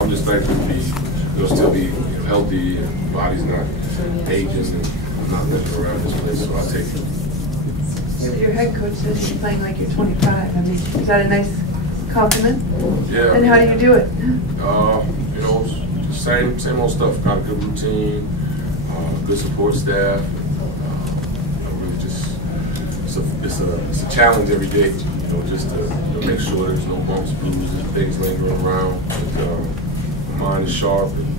I'm just thankful to be, still be healthy and body's not aging and I'm not living around this place, so I'll take it. So your head coach says you're playing like you're 25. I mean, is that a nice compliment? Yeah. And how do you do it? Same old stuff. Got a good routine, good support staff. Really just it's a challenge every day. Just to make sure there's no bumps, bruises, things lingering around. But, my mind is sharp and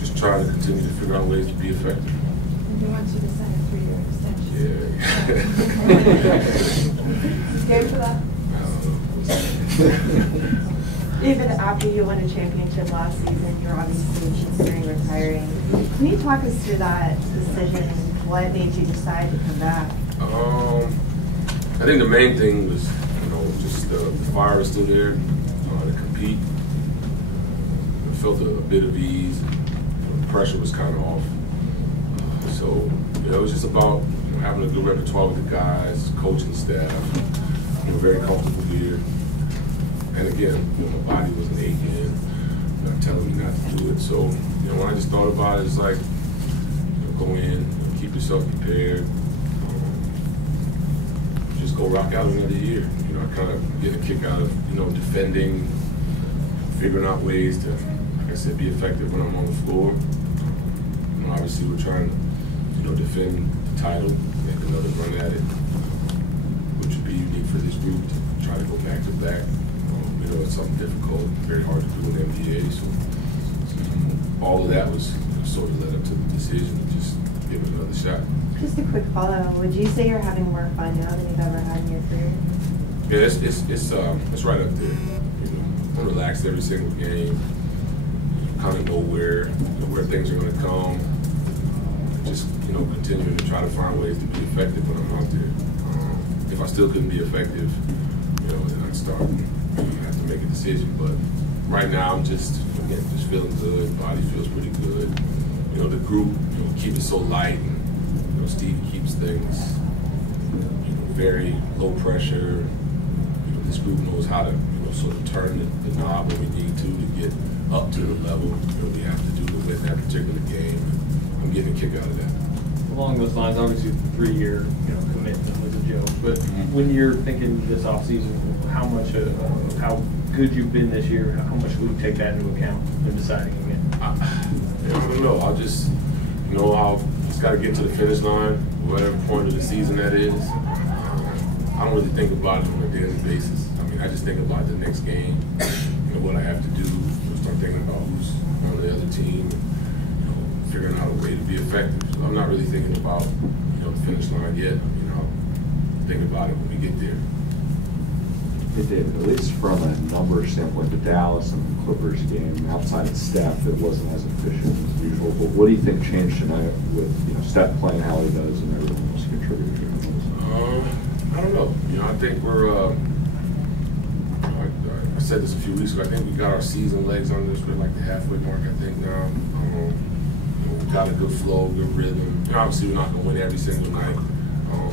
just trying to continue to figure out ways to be effective. And he wants you to sign a 3-year extension. Yeah. Scared for that? Even after you won a championship last season, you're obviously considering retiring. Can you talk us through that decision and what made you decide to come back? I think the main thing was, just the fire was still there to compete. I felt a bit of ease. The pressure was kind of off. So it was just about having a good repertoire with the guys, coaching staff. Very comfortable here. And again, my body wasn't aching, not telling me not to do it. So, when I just thought about it, it's like, go in, keep yourself prepared, just go rock out another year. I kind of get a kick out of, defending, figuring out ways to, like I said, be effective when I'm on the floor. Obviously, we're trying to, defend the title, make another run at it, which would be unique for this group to try to go back to back. It's something difficult, very hard to do in the NBA. So all of that was sort of led up to the decision to just give it another shot. Just a quick follow. Would you say you're having more fun now than you've ever had in your career? Yeah, it's right up there. I'm relaxed every single game. Kind of know where things are going to come. Just continue to try to find ways to be effective when I'm out there. If I still couldn't be effective, then I'd start. Have to make a decision, but right now I'm just feeling good. Body feels pretty good. The group, keep it so light, and Steve keeps things, very low pressure. This group knows how to, sort of turn the knob when we need to get up to the level that we have to do to win that particular game. I'm getting a kick out of that. Along those lines, obviously, the 3-year, commitment was a joke. But when you're thinking this offseason, how good you've been this year, how much will you take that into account in deciding again? I don't know. I'll just, I'll just got to get to the finish line, whatever point of the season that is. I don't really think about it on a daily basis. I just think about the next game, what I have to do. Start thinking about who's on the other team, and, figuring out a way to be effective. So I'm not really thinking about, the finish line yet. I'll think about it when we get there. Hey David, at least from a number standpoint, the Dallas and the Clippers game, outside of Steph, it wasn't as efficient as usual. But what do you think changed tonight with Steph playing how he does and everyone else contributing to it? I don't know. I think we're. I said this a few weeks ago. I think we got our season legs under us. We're like the halfway mark, I think now. We got a good flow, good rhythm. Obviously, we're not going to win every single night.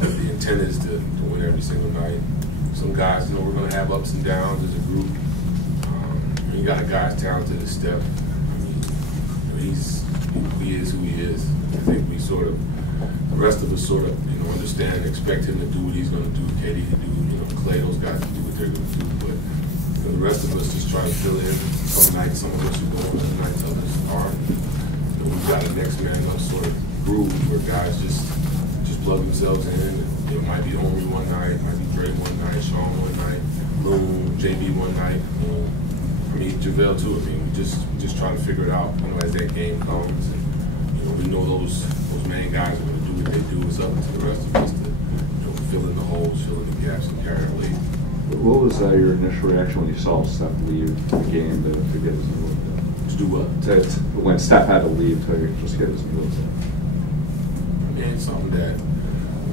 The intent is to win every single night. Some guys, we're going to have ups and downs as a group. You got a guy as talented as Steph. He is who he is. I think we sort of, the rest of us sort of, understand and expect him to do what he's going to do, KD to do, Clay, those guys to do what they're going to do. But the rest of us just try to fill in. Some nights, some of us are going, other nights, others aren't. We've got a next man up sort of groove where guys just plug themselves in. It might be Omri one night, it might be Dre one night, Sean one night, Loon, JB one night. JaVale too. We just try to figure it out, as that game comes. And, we know those main guys are going to do what they do. It's up to the rest of us to fill in the holes, fill in the gaps, and carry our weight. What was your initial reaction when you saw Steph leave the game to get his new look done? To do what? When Steph had to leave to just get his new look done. It's something that,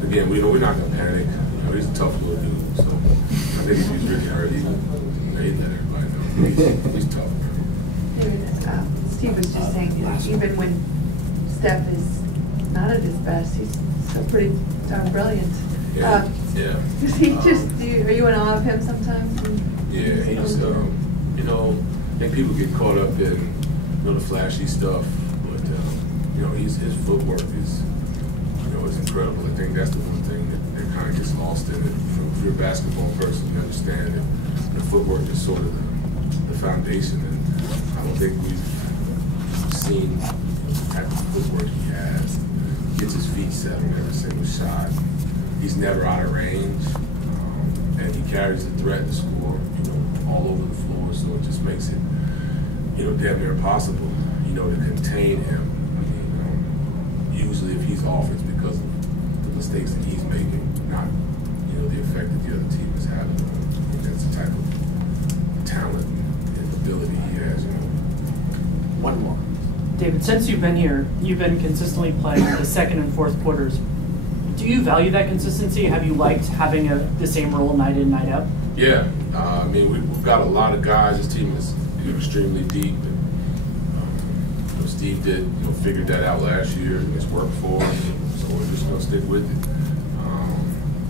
again, we're not going to panic. He's a tough little dude, so I think if he's really hurt, he'd let everybody know. He's tough. Steve was just saying, even when Steph is not at his best, he's still pretty darn brilliant. Yeah. Does he are you in awe of him sometimes? Yeah, he's, think people get caught up in, you know, the flashy stuff, but you know, his footwork is, you know, is incredible. I think that's the one thing that kind of gets lost in it. You know, if you're a basketball person, you understand that the footwork is sort of the foundation, and I don't think we've seen the type of footwork he has. He gets his feet set on every single shot. He's never out of range, and he carries the threat to score, you know, all over the floor. So it just makes it, you know, damn near impossible, you know, to contain him. I mean, usually if he's off, it's because of the mistakes that he's making, not, you know, the effect that the other team is having on him. I think that's the type of talent and ability he has, you know. One more. David, since you've been here, you've been consistently playing the second and fourth quarters. Do you value that consistency? Have you liked having the same role night in, night out? Yeah, I mean, we've got a lot of guys. This team is, you know, extremely deep. And, you know, Steve figured that out last year, and it's worked for us. So we're just gonna stick with it.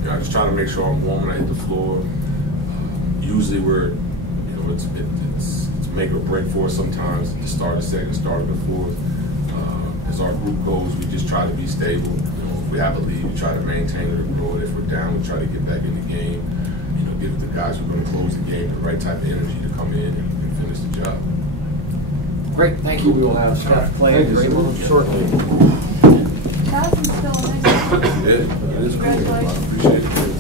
You know, I just try to make sure I'm warm when I hit the floor. Usually we're, you know, it's make or break for us sometimes at the start of the second, start of the fourth. As our group goes, we just try to be stable. You know, if we have a lead, we try to maintain it or grow it. If we're down, we try to get back in the game. You know, give the guys who are going to close the game the right type of energy to come in and finish the job. Great, thank you. We will have Steph play very shortly. That was still a nice one. Yeah, it is cool. I appreciate it.